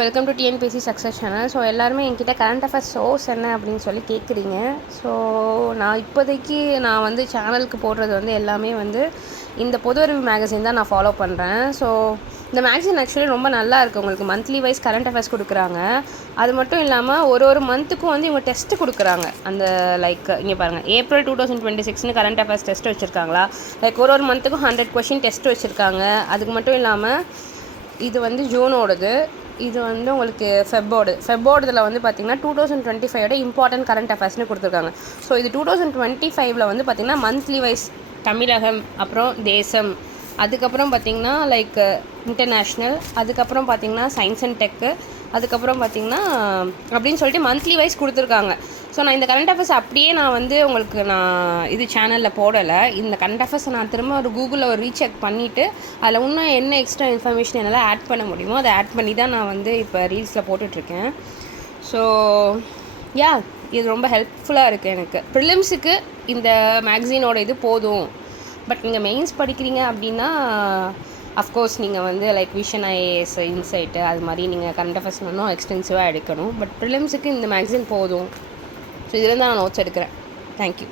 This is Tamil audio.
Welcome to TNPSC success channel. So எல்லாருமே என்கிட்ட கரண்ட் அஃபேர்ஸ் சோர்ஸ் என்ன அப்படின்னு சொல்லி கேட்குறீங்க. ஸோ நான் இப்போதைக்கு நான் வந்து சேனலுக்கு போடுறது வந்து எல்லாமே வந்து இந்த பொது அறிவு மேகசின் தான் நான் ஃபாலோ பண்ணுறேன். ஸோ இந்த மேகசின் ஆக்சுவலி ரொம்ப நல்லா இருக்குது. உங்களுக்கு மந்த்லி வைஸ் கரண்ட் அஃபேர்ஸ் கொடுக்குறாங்க. அது மட்டும் இல்லாமல் ஒரு மந்த்துக்கும் வந்து இவங்க டெஸ்ட்டு கொடுக்குறாங்க. அந்த லைக் இங்கே பாருங்கள், ஏப்ரல் 2026 கரண்ட் அஃபேர்ஸ் டெஸ்ட் வச்சுருக்காங்களா, லைக் ஒரு மந்த்துக்கும் 100 கொஷின் டெஸ்ட் வச்சுருக்காங்க. அதுக்கு மட்டும் இல்லாமல் இது வந்து ஜூனோடது, இது வந்து உங்களுக்கு ஃபெப்போடதில் வந்து பார்த்திங்கன்னா 2025 இம்பார்ட்டன்ட் கரண்ட் அஃபேர்ஸ்னு கொடுத்துருக்காங்க. ஸோ இது 2025 வந்து பார்த்திங்கன்னா மந்த்லி வைஸ் தமிழகம், அப்புறம் தேசம், அதுக்கப்புறம் பார்த்திங்கன்னா லைக் இன்டர்நேஷ்னல், அதுக்கப்புறம் பார்த்திங்கன்னா சயின்ஸ் அண்ட் டெக்கு, அதுக்கப்புறம் பார்த்திங்கன்னா அப்படின்னு சொல்லிட்டு மந்த்லி வைஸ் கொடுத்துருக்காங்க. ஸோ நான் இந்த கரண்ட் அஃபேர்ஸ் அப்படியே நான் வந்து உங்களுக்கு நான் இது சேனலில் போடலை. இந்த கரண்ட் அஃபேர்ஸை நான் திரும்ப ஒரு கூகுளில் ஒரு ரீசெக் பண்ணிவிட்டு அதில் இன்னும் என்ன எக்ஸ்ட்ரா இன்ஃபர்மேஷன் என்னால் ஆட் பண்ண முடியுமோ அதை ஆட் பண்ணி தான் நான் வந்து இப்போ ரீல்ஸில் போட்டுட்ருக்கேன். ஸோ இது ரொம்ப ஹெல்ப்ஃபுல்லாக இருக்குது எனக்கு. ப்ரிலிம்ஸுக்கு இந்த மேக்சினோட இது போதும். பட் நீங்கள் மெயின்ஸ் படிக்கிறீங்க அப்படின்னா அஃப்கோர்ஸ் நீங்கள் வந்து லைக் விஷன், ஐஏஎஸ், இன்சைட்டு அது மாதிரி நீங்கள் கரண்ட் அஃபேர்ஸ் இன்னும் எக்ஸ்டென்சிவாக எடுக்கணும். பட் ப்ரிலிம்ஸுக்கு இந்த மேக்சின் போதும். ஸோ இதில் தான் நான் நோட்ஸ் எடுக்கிறேன். தேங்க்யூ.